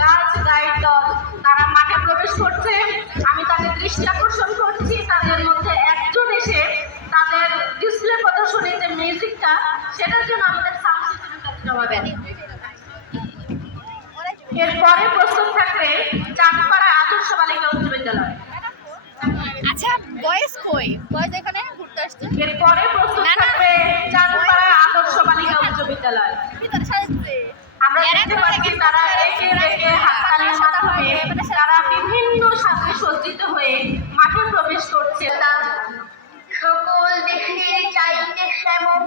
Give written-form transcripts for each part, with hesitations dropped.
Girls guide দল তারা মাঠে প্রবেশ করছে। আমি তাদের দৃষ্টি আকর্ষণ করছি, তাদের মধ্যে একজন এসে তাদের ডিসপ্লে প্রদর্শনীর যে মিউজিকটা সেটার জন্য আমাদের সাউন্ড সিস্টেমের কাছে জমাবেন। এরপরে প্রস্তুত থাকবে চাঁদপাড়া আদর্শ বালিকা উচ্চ বিদ্যালয়। আচ্ছা, বয়েজ কই? বয়েজ এখানে ঘুরতে আসছে। এরপরে প্রস্তুত থাকবে চাঁদপাড়া আদর্শ বালিকা উচ্চ বিদ্যালয়। ভিতরে সাজাচ্ছে। আমরা দেখতে পাচ্ছি তারা একে একে হাততালির মাধ্যমে তারা বিভিন্ন সাজে সজ্জিত হয়ে মাঠে প্রবেশ করছে। সকল দেশের চাইতে শ্যামল,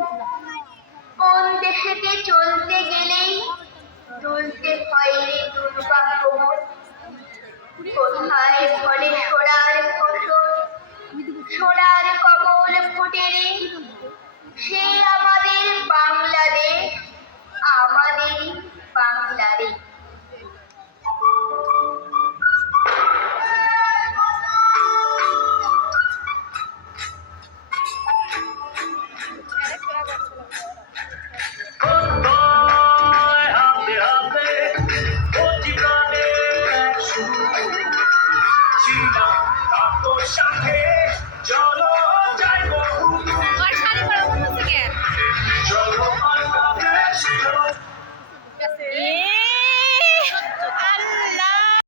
কোন দেশেতে চলতে গেলেই চলতে হয় রে দুর্গা কোমল, কোথায়